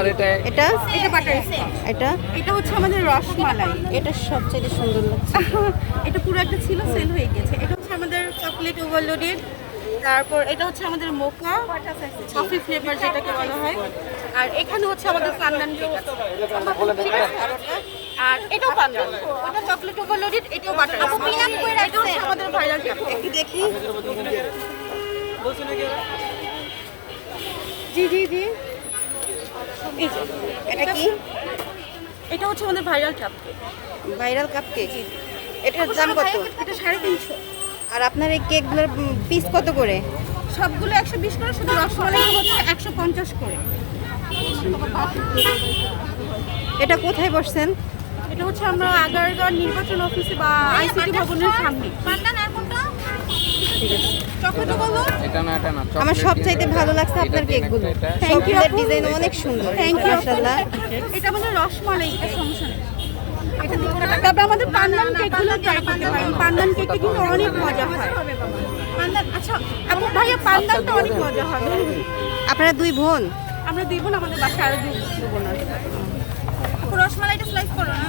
আর এটা এটা এটা বাটার এটা এটা হচ্ছে আমাদের রসমালাই। এটা সবচেয়ে সুন্দর লাগছে। এটা পুরো একটা ছিল, সেল হয়ে গেছে। এটা হচ্ছে আমাদের চকলেট ওভারলোডেড। তারপর এটা হচ্ছে আমাদের মোকা কফি ফ্লেভার যেটাকে বলা হয়। আর এখানে হচ্ছে আমাদের পান্দান কেক আছে। ঠিক আছে? আর এটাও পান্দান, ওটা চকলেট ওভারলোডেড, এটাও বাটার। আপু পিনাট করে এটা হচ্ছে আমাদের ভাইরাল কেক। একটু দেখি। জি জি জি। এই যে, এটা কি? এটা হচ্ছে আমাদের viral cup cake. Viral cup cake. এটার দাম কত? এটা 350। আর আপনার এই কেকগুলোর পিস কত করে? সবগুলো 120 করে, শুধু রসমালাই হচ্ছে 150 করে। এটা কোথায় বসছেন? এটা হচ্ছে আমরা আগারগাঁও নির্বাচন অফিসে বা আইসিটি ভবনের সামনে। চকলেট বলো। এটা না আমার সবচাইতে ভালো লাগছে আপনার কেকগুলো। সবগুলোর ডিজাইন অনেক সুন্দর। থ্যাংক ইউ মাশাআল্লাহ। এটা আমাদের রসমালাই, এটা সমস্যা নেই। এটা দিতে হবে। তবে আমাদের পান্দান কেকগুলো ট্রাই করতে পারেন। পান্দান কেকটা কিন্তু অনেক মজা হয়। পান্দান, আচ্ছা আপু ভাইয়া পান্দানটা অনেক মজা হবে। আপনারা দুই বোন? আমরা দুই বোন, আমাদের বাসায় আরো দুই বোন আছে। আপু রসমালাইটা স্লাইস করো না।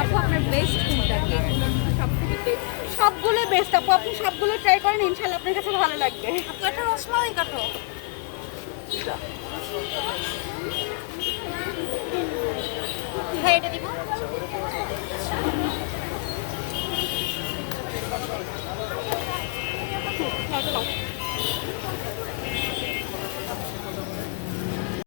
আপু আপনার বেস্ট কোনটা কেক? সবগুলো বেস্ট আপু, আপনি সবগুলো ট্রাই করেন, ইনশাআল্লাহ আপনার কাছে ভালো লাগবে। আপু এটা রসমালাই কাটো। ভাই এটা দিব।